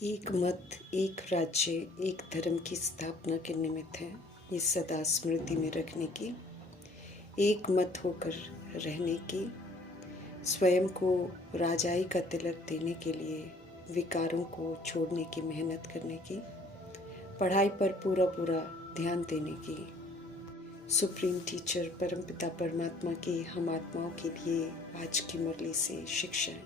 एक मत, एक राज्य, एक धर्म की स्थापना के निमित्त है। ये सदा स्मृति में रखने की, एक मत होकर रहने की, स्वयं को राजाई का तिलक देने के लिए विकारों को छोड़ने की मेहनत करने की, पढ़ाई पर पूरा पूरा ध्यान देने की, सुप्रीम टीचर परमपिता परमात्मा की हम आत्माओं के लिए आज की मुरली से शिक्षाएं।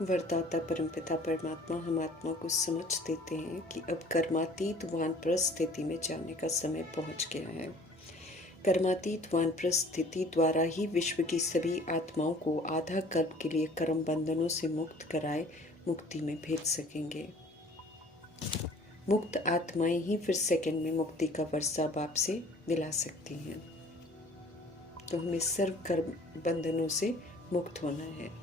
वरदाता परमपिता परमात्मा हम आत्मा को समझ देते हैं कि अब कर्मातीत वानप्रस्थ स्थिति में जाने का समय पहुंच गया है। कर्मातीत वानप्रस्थ स्थिति द्वारा ही विश्व की सभी आत्माओं को आधा कल्प के लिए कर्म बंधनों से मुक्त कराए मुक्ति में भेज सकेंगे। मुक्त आत्माएं ही फिर सेकंड में मुक्ति का वर्षा बाप से दिला सकती हैं। तो हमें सर्व कर्म बंधनों से मुक्त होना है।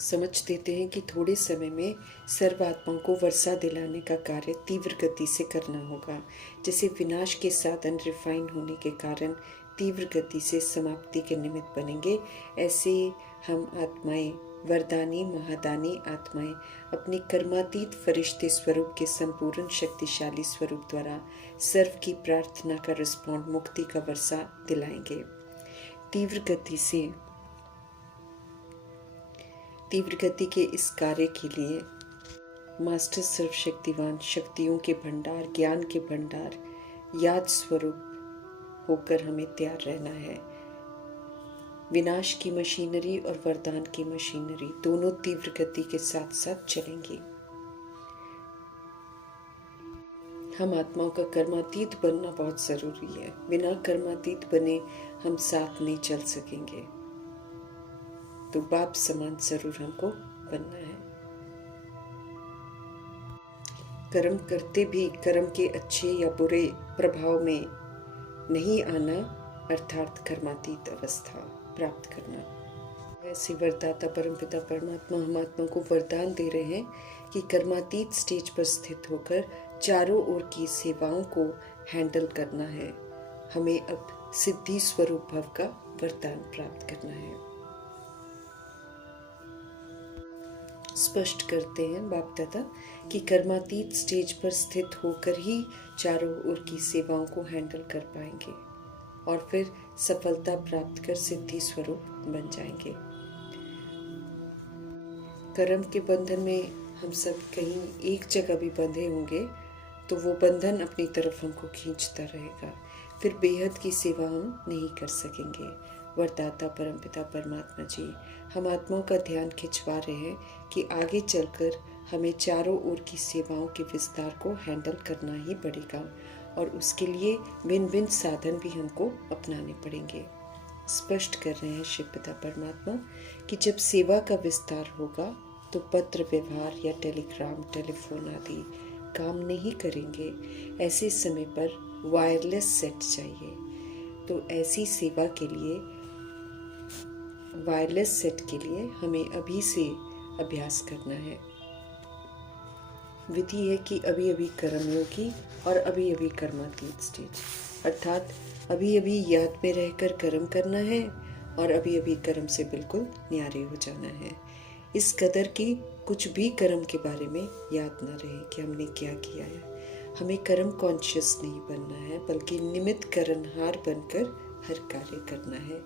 समझ देते हैं कि थोड़े समय में सर्व आत्माओं को वर्षा दिलाने का कार्य तीव्र गति से करना होगा। जैसे विनाश के साधन रिफाइन होने के कारण तीव्र गति से समाप्ति के निमित्त बनेंगे, ऐसे हम आत्माएं, वरदानी महादानी आत्माएं अपने कर्मातीत फरिश्ते स्वरूप के संपूर्ण शक्तिशाली स्वरूप द्वारा सर्व की प्रार्थना का रिस्पॉन्ड मुक्ति का वर्षा दिलाएंगे। तीव्र गति के इस कार्य के लिए मास्टर सर्वशक्तिवान शक्तियों के भंडार, ज्ञान के भंडार, याद स्वरूप होकर हमें तैयार रहना है। विनाश की मशीनरी और वरदान की मशीनरी दोनों तीव्र गति के साथ साथ चलेंगी। हम आत्माओं का कर्मातीत बनना बहुत जरूरी है। बिना कर्मातीत बने हम साथ नहीं चल सकेंगे। तो बाप समान जरूर हमको बनना है। कर्म करते भी कर्म के अच्छे या बुरे प्रभाव में नहीं आना, अर्थात कर्मातीत अवस्था प्राप्त करना। ऐसे वरदाता परमपिता परमात्मा हम आत्मा को वरदान दे रहे हैं कि कर्मातीत स्टेज पर स्थित होकर चारों ओर की सेवाओं को हैंडल करना है। हमें अब सिद्धि स्वरूप भव का वरदान प्राप्त करना है। स्पष्ट करते हैं बाप दादा कि कर्मातीत स्टेज पर स्थित होकर ही चारों ओर की सेवाओं को हैंडल कर पाएंगे और फिर सफलता प्राप्त कर सिद्धि स्वरूप बन जाएंगे। कर्म के बंधन में हम सब कहीं एक जगह भी बंधे होंगे तो वो बंधन अपनी तरफ हमको खींचता रहेगा, फिर बेहद की सेवा हम नहीं कर सकेंगे। वरदाता परमपिता परमात्मा जी हम आत्माओं का ध्यान खिंचवा रहे हैं कि आगे चलकर हमें चारों ओर की सेवाओं के विस्तार को हैंडल करना ही पड़ेगा और उसके लिए भिन्न भिन्न साधन भी हमको अपनाने पड़ेंगे। स्पष्ट कर रहे हैं शिव पिता परमात्मा कि जब सेवा का विस्तार होगा तो पत्र व्यवहार या टेलीग्राम, टेलीफोन आदि काम नहीं करेंगे। ऐसे समय पर वायरलेस सेट चाहिए। तो ऐसी सेवा के लिए, वायरलेस सेट के लिए हमें अभी से अभ्यास करना है। विधि है कि अभी अभी कर्मयोगी और अभी अभी कर्मातीत स्टेज, अर्थात अभी अभी याद में रहकर कर्म करना है और अभी अभी कर्म से बिल्कुल न्यारे हो जाना है। इस कदर की कुछ भी कर्म के बारे में याद न रहे कि हमने क्या किया है। हमें कर्म कॉन्शियस नहीं बनना है, बल्कि निमित्त करनहार बनकर हर कार्य करना है।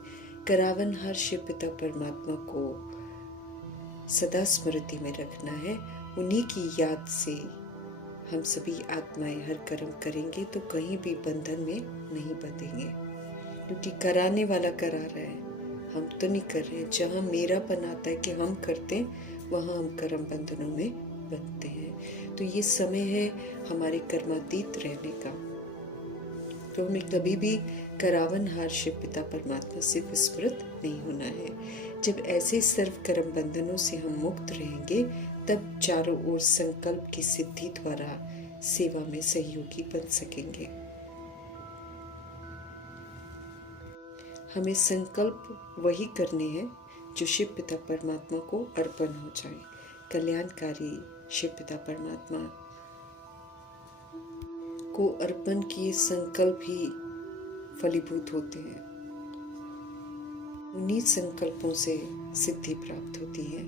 करावनहार शिव पिता परमात्मा को सदा स्मृति में रखना है। उन्हीं की याद से हम सभी आत्माएं हर कर्म करेंगे तो कहीं भी बंधन में नहीं बंधेंगे, क्योंकि कराने वाला करा रहा है, हम तो नहीं कर रहे हैं। जहाँ मेरापन आता है कि हम करते हैं, वहाँ हम कर्म बंधनों में बंधते हैं। तो ये समय है हमारे कर्मातीत रहने का। तो हमें कभी भी करावनहार शिव पिता परमात्मा से विस्मृत नहीं होना है। जब ऐसे सर्व कर्म बंधनों से हम मुक्त रहेंगे, तब चारों ओर संकल्प की सिद्धि द्वारा सेवा में सहयोगी बन सकेंगे। हमें संकल्प वही करने हैं जो शिव पिता परमात्मा को अर्पण हो जाए। कल्याणकारी शिव पिता परमात्मा को अर्पण किए संकल्प ही फलीभूत होते हैं। उन्हीं संकल्पों से सिद्धि प्राप्त होती है।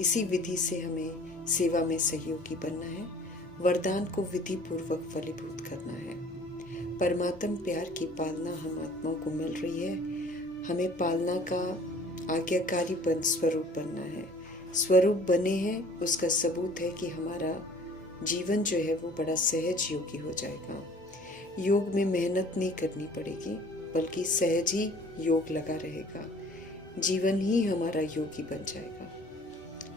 इसी विधि से हमें सेवा में सहयोगी बनना है, वरदान को विधि पूर्वक फलीभूत करना है। परमात्म प्यार की पालना हम आत्माओं को मिल रही है। हमें पालना का आज्ञाकारी स्वरूप बनना है। स्वरूप बने हैं, उसका सबूत है कि हमारा जीवन जो है वो बड़ा सहज योगी हो जाएगा। योग में मेहनत नहीं करनी पड़ेगी, बल्कि सहज ही योग लगा रहेगा। जीवन ही हमारा योगी बन जाएगा।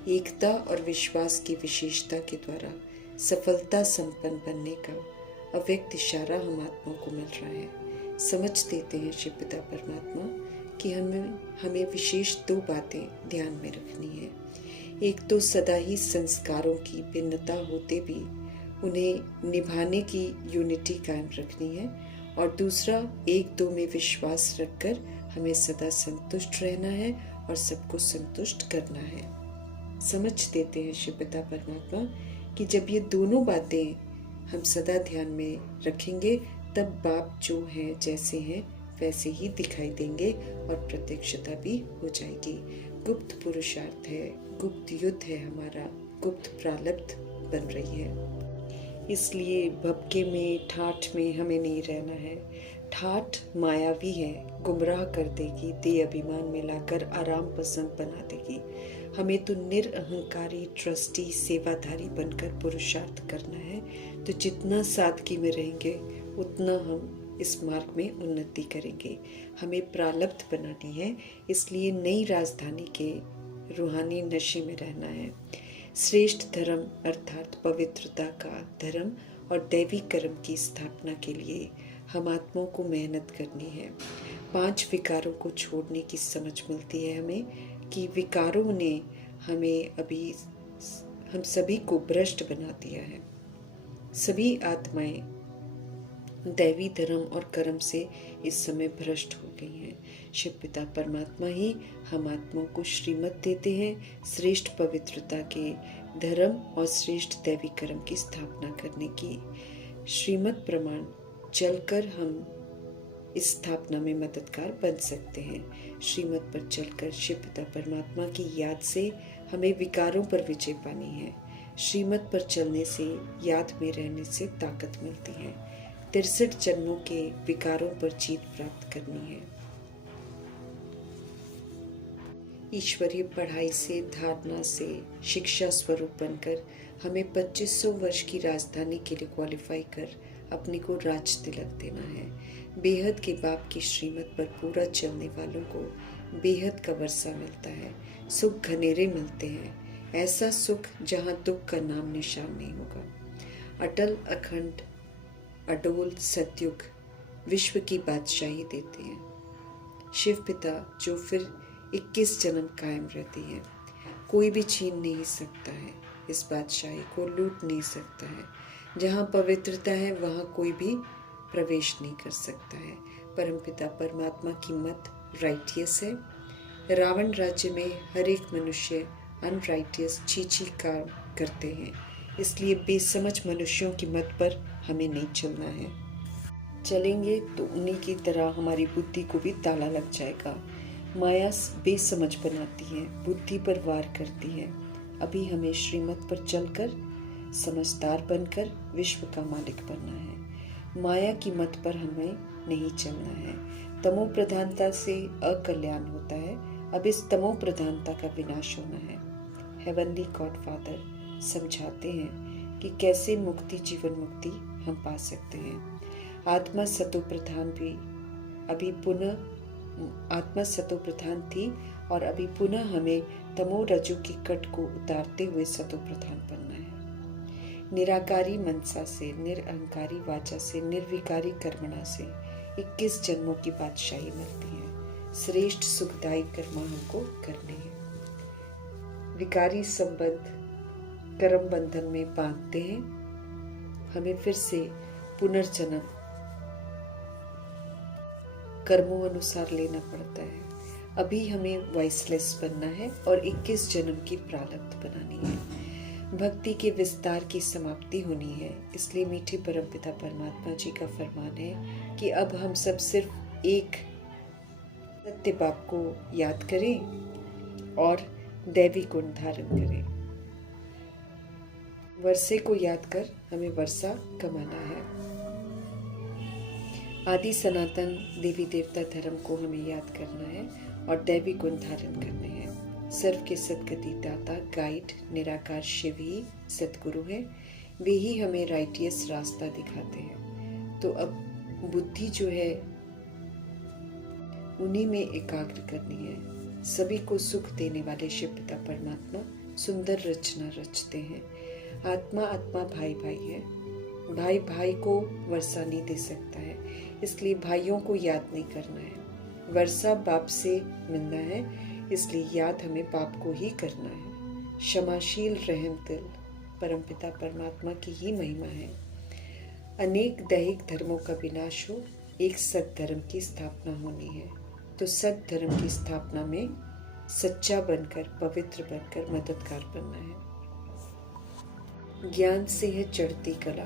एकता और विश्वास की विशेषता के द्वारा सफलता संपन्न बनने का अव्यक्त इशारा हम आत्मा को मिल रहा है। समझ देते हैं शिव पिता परमात्मा कि हमें विशेष 2 बातें ध्यान में रखनी है। एक तो सदा ही संस्कारों की भिन्नता होते भी उन्हें निभाने की यूनिटी कायम रखनी है, और दूसरा 1-2 में विश्वास रखकर हमें सदा संतुष्ट रहना है और सबको संतुष्ट करना है। समझ देते हैं शिव पिता परमात्मा कि जब ये दोनों बातें हम सदा ध्यान में रखेंगे, तब बाप जो हैं जैसे हैं वैसे ही दिखाई देंगे और प्रत्यक्षता भी हो जाएगी। गुप्त पुरुषार्थ है, गुप्त युद्ध है, हमारा गुप्त प्रारब्ध बन रही है। इसलिए भपके में, ठाठ में हमें नहीं रहना है। ठाठ मायावी है, गुमराह कर देगी, दे अभिमान में लाकर आराम पसंद बना देगी। हमें तो निरअहंकारी, ट्रस्टी, सेवाधारी बनकर पुरुषार्थ करना है। तो जितना सादगी में रहेंगे उतना हम इस मार्ग में उन्नति करेंगे। हमें प्रारब्ध बनानी है, इसलिए नई राजधानी के रूहानी नशे में रहना है। श्रेष्ठ धर्म अर्थात पवित्रता का धर्म और दैवी कर्म की स्थापना के लिए हम आत्माओं को मेहनत करनी है। 5 विकारों को छोड़ने की समझ मिलती है हमें कि विकारों ने हम सभी को भ्रष्ट बना दिया है। सभी आत्माएं दैवी धर्म और कर्म से इस समय भ्रष्ट हो गई हैं। शिव पिता परमात्मा ही हम आत्माओं को श्रीमत देते हैं श्रेष्ठ पवित्रता के धर्म और श्रेष्ठ दैवी कर्म की स्थापना करने की। श्रीमत प्रमाण चलकर हम इस स्थापना में मददगार बन सकते हैं। श्रीमत पर चलकर शिव पिता परमात्मा की याद से हमें विकारों पर विजय पानी है। श्रीमत पर चलने से, याद में रहने से ताकत मिलती है। 63 जन्मों के विकारों पर जीत प्राप्त करनी है। ईश्वरीय पढ़ाई से, धारणा से शिक्षा स्वरूप बनकर हमें 2500 वर्ष की राजधानी के लिए क्वालिफाई कर अपने को राज तिलक देना है। बेहद के बाप की श्रीमत पर पूरा चलने वालों को बेहद का वर्षा मिलता है। सुख घनेरे मिलते हैं, ऐसा सुख जहाँ दुख का नाम निशान नहीं होगा। अटल, अखंड, अडोल सतयुग विश्व की बादशाही देते हैं। शिव पिता जो फिर 21 जन्म कायम रहती है। कोई भी छीन नहीं सकता है, इस बादशाही को लूट नहीं सकता है। जहाँ पवित्रता है वहाँ कोई भी प्रवेश नहीं कर सकता है। परमपिता परमात्मा की मत राइटियस है। रावण राज्य में हर एक मनुष्य अनराइटियस चीची काम करते हैं, इसलिए बेसमझ मनुष्यों की मत पर हमें नहीं चलना है। चलेंगे तो उन्हीं की तरह हमारी बुद्धि को भी ताला लग जाएगा। माया बेसमझ बनाती है, बुद्धि पर वार करती है। अभी हमें श्रीमत पर चलकर समझदार बनकर विश्व का मालिक बनना है। माया की मत पर हमें नहीं चलना है। तमो प्रधानता से अकल्याण होता है, अब इस तमो प्रधानता का विनाश होना है। हेवनली गॉड फादर समझाते हैं कि कैसे मुक्ति, जीवन मुक्ति हम पा सकते हैं। आत्मा सतो प्रधान थी और अभी पुनः हमें तमो रजु की कट को उतारते हुए सतो प्रधान बनना है। निराकारी मनसा से, निरअहंकारी वाचा से, निर्विकारी कर्मणा से 21 जन्मों की बादशाही मिलती है। श्रेष्ठ सुखदायी कर्म हमको करने हैं। विकारी संबंध कर्म बंधन में बांधते हैं, हमें फिर से पुनर्जन्म कर्मों अनुसार लेना पड़ता है। अभी हमें वॉइसलेस बनना है और 21 जन्म की प्रारब्ध बनानी है। भक्ति के विस्तार की समाप्ति होनी है, इसलिए मीठे परमपिता परमात्मा जी का फरमान है कि अब हम सब सिर्फ एक सत्य बाप को याद करें और दैवी गुण धारण करें। वर्षे को याद कर हमें वर्षा कमाना है। आदि सनातन देवी देवता धर्म को हमें याद करना है और दैवी गुण धारण करने हैं। सर्व के सदगति दाता गाइड निराकार शिव ही सदगुरु है, वे ही हमें राइटियस रास्ता दिखाते हैं। तो अब बुद्धि जो है उन्हीं में एकाग्र करनी है। सभी को सुख देने वाले शिव पिता परमात्मा सुंदर रचना रचते हैं। आत्मा आत्मा भाई भाई है, भाई भाई को वर्षा नहीं दे सकता है, इसलिए भाइयों को याद नहीं करना है। वर्षा बाप से मिलना है, इसलिए याद हमें बाप को ही करना है। क्षमाशील रहम दिल परमपिता परमात्मा की ही महिमा है। अनेक दैहिक धर्मों का विनाश हो, एक सत धर्म की स्थापना होनी है। तो सत धर्म की स्थापना में सच्चा बनकर पवित्र बनकर मददगार बनना है। ज्ञान से है चढ़ती कला,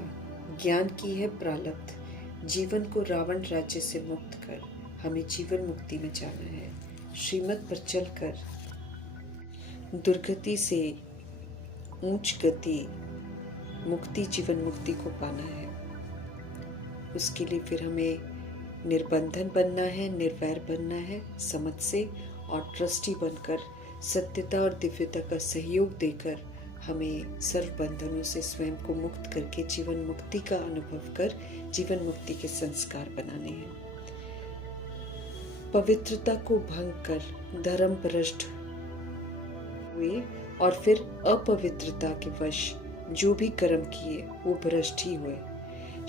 ज्ञान की है प्रालब्ध। जीवन को रावण राज्य से मुक्त कर हमें जीवन मुक्ति में जाना है। श्रीमत पर चलकर दुर्गति से ऊंच गति मुक्ति जीवन मुक्ति को पाना है। उसके लिए फिर हमें निर्बंधन बनना है, निर्वैर बनना है समझ से, और ट्रस्टी बनकर सत्यता और दिव्यता का सहयोग देकर हमें सर्व बंधनों से स्वयं को मुक्त करके जीवन मुक्ति का अनुभव कर जीवन मुक्ति के संस्कार बनाने हैं। पवित्रता को भंग कर धर्म भ्रष्ट हुए और फिर अपवित्रता के वश जो भी कर्म किए वो भ्रष्ट ही हुए।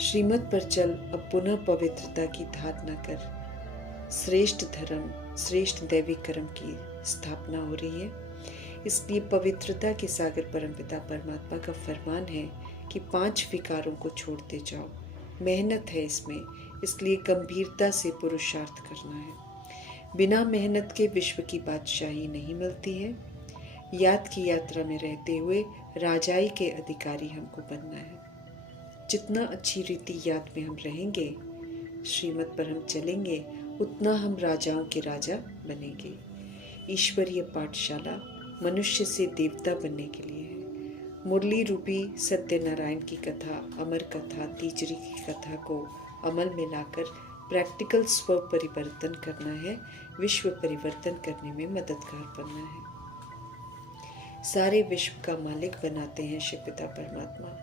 श्रीमत पर चल अब पुनः पवित्रता की धारणा कर श्रेष्ठ धर्म श्रेष्ठ दैवी कर्म की स्थापना हो रही है। इसलिए पवित्रता के सागर परमपिता परमात्मा का फरमान है कि 5 विकारों को छोड़ते जाओ। मेहनत है इसमें, इसलिए गंभीरता से पुरुषार्थ करना है। बिना मेहनत के विश्व की बादशाही नहीं मिलती है। याद की यात्रा में रहते हुए राजाई के अधिकारी हमको बनना है। जितना अच्छी रीति याद में हम रहेंगे, श्रीमत पर हम चलेंगे, उतना हम राजाओं के राजा बनेंगे। ईश्वरीय पाठशाला मनुष्य से देवता बनने के लिए है। मुरली रूपी सत्यनारायण की कथा, अमर कथा, तीजरी की कथा को अमल में लाकर प्रैक्टिकल स्व परिवर्तन करना है, विश्व परिवर्तन करने में मददगार बनना है। सारे विश्व का मालिक बनाते हैं शिव पिता परमात्मा।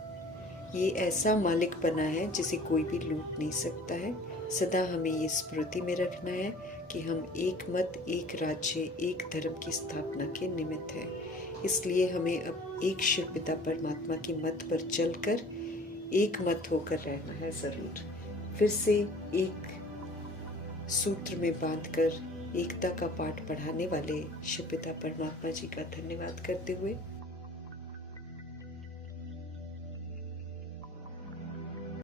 ये ऐसा मालिक बना है जिसे कोई भी लूट नहीं सकता है। सदा हमें ये स्मृति में रखना है कि हम एक मत, एक राज्य, एक धर्म की स्थापना के निमित्त हैं। इसलिए हमें अब एक शिव पिता परमात्मा की मत पर चलकर एक मत होकर रहना है जरूर। फिर से एक सूत्र में बांधकर एकता का पाठ पढ़ाने वाले शिव पिता परमात्मा जी का धन्यवाद करते हुए